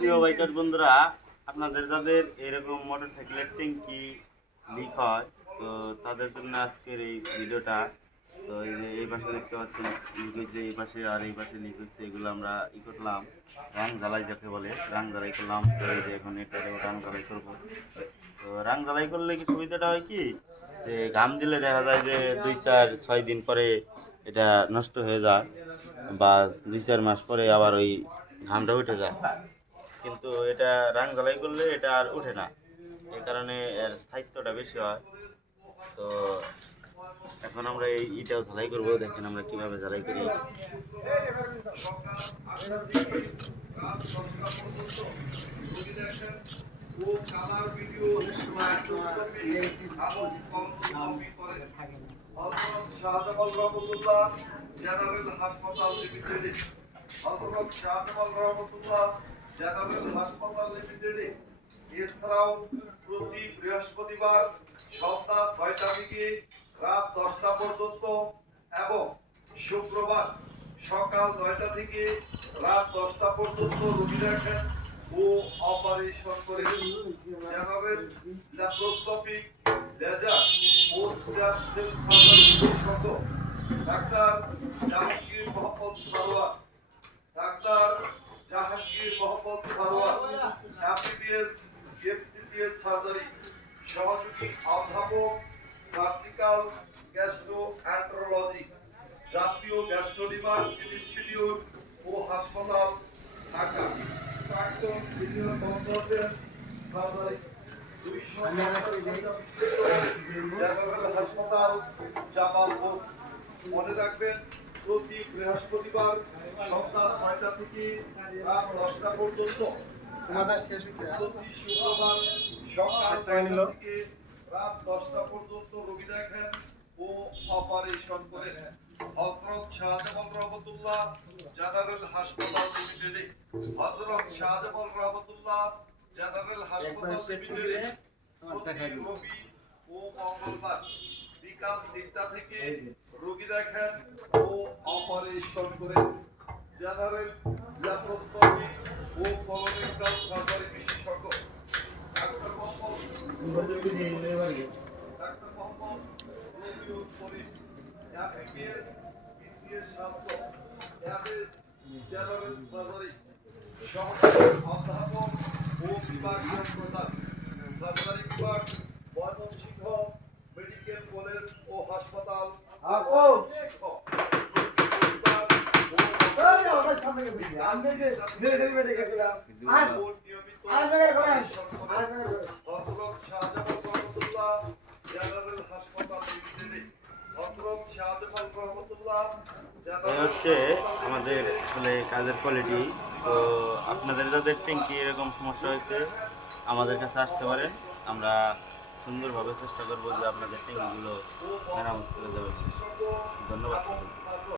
প্রিয় বাইকার বন্ধুরা, আপনাদের যাদের এরকম মোটরসাইকেলের ট্যাঙ্কি লিক হয়, তো তাদের জন্য আজকের এই ভিডিওটা, তো এই যে এই পাশে দেখতে পাচ্ছেন লিক হয়েছে, এই পাশে আর এই পাশে লিক হচ্ছে এগুলো আমরা ই করলাম, রাং জ্বালাই যাকে বলে, রাং জ্বালাই করলাম, তো এই যে এখন এটা রাং জ্বালাই করব। তো রাং জ্বালাই করলে কি সুবিধাটা হয় কি? যে ঘাম দিলে দেখা যায় যে দুই, চার, ছয় দিন পরে এটা নষ্ট হয়ে যায়, বা দুই, চার মাস পরে আবার ওই ঘামটা উঠে যায়। কিন্তু এটা রাং জ্বালাই করলে এটা আর উঠে না। এই কারণে এর স্থায়িত্বটা বেশি হয়। তো এখন আমরা এই ইটাও ঝালাই করব, দেখেন আমরা কীভাবে ঝালাই করি। জেনারেল হাসপাতাল রহমতুল্লাহ জেনারেল হাসপাতাল লিমিটেডে এছাড়াও প্রতি বৃহস্পতিবার সন্ধ্যা ছয়টা থেকে রাত দশটা পর্যন্ত এবং শুক্রবার সকাল নয়টা থেকে রাত দশটা পর্যন্ত রোগী রাখেন ও অপারেশন করে। জেনারেল ল্যাপ্রোস্কোপিক লেজার বিশেষজ্ঞ ডাক্তার Jahangir Mohammad Sarwar doctor Jahangir Mohammad Sarwar MBBS FCPS surgery সহযোগী অধ্যাপক সার্জিক্যাল গ্যাস্ট্রো অ্যান্ট্রোলজি জাতীয় গ্যাস্ট্রো লিভার ইনস্টিটিউট ও হাসপাতাল ঢাকা প্রাক্তন সিনিয়র কনসালটেন্ট সার্জারি হাসপাতাল জামালপুর মনে রাখবেন প্রতি বৃহস্পতিবার সন্ধ্যা ছয়টা থেকে রাত দশটা পর্যন্ত। প্রতি শুক্রবার সকাল নয়টা থেকে রাত দশটা পর্যন্ত রোগী দেখেন ও অপারেশন করেন। হজরত শাহজামাল রহমতুল্লাহ জেনারেল হাসপাতাল লিমিটেডে। হজরত শাহজামাল রহমতুল্লাহ জেনারেল হাসপাতাল লিমিটেডে প্রতি রবি ও মঙ্গলবার বিকাল তিনটা থেকে রোগী দেখেন ও অপারেশন করেন জেনারেল ল্যাপ্রোস্কোপি ও কলোনিক্যাল সার্জারি বিশেষজ্ঞ। Doctor Mohammad doctor Mohammad Rabiul Karim MBBS BCS স্বাস্থ্য এমএস জেনারেল সার্জারি সহকারী অধ্যাপক ও বিভাগীয় প্রধান। সার্জারি বিভাগ ময়মনসিংহ কলেজ ও হাসপাতাল রহমতুল্লাহ জেনারেল হাসপাতাল হচ্ছে আমাদের আসলে কাজের কোয়ালিটি তো আপনাদের যাদের ট্যাঙ্কি এরকম সমস্যা হয়েছে আমাদের কাছে আসতে পারেন। আমরা সুন্দরভাবে চেষ্টা করব যে আপনাদের টিমগুলো মেরামত করে দেবে ধন্যবাদ।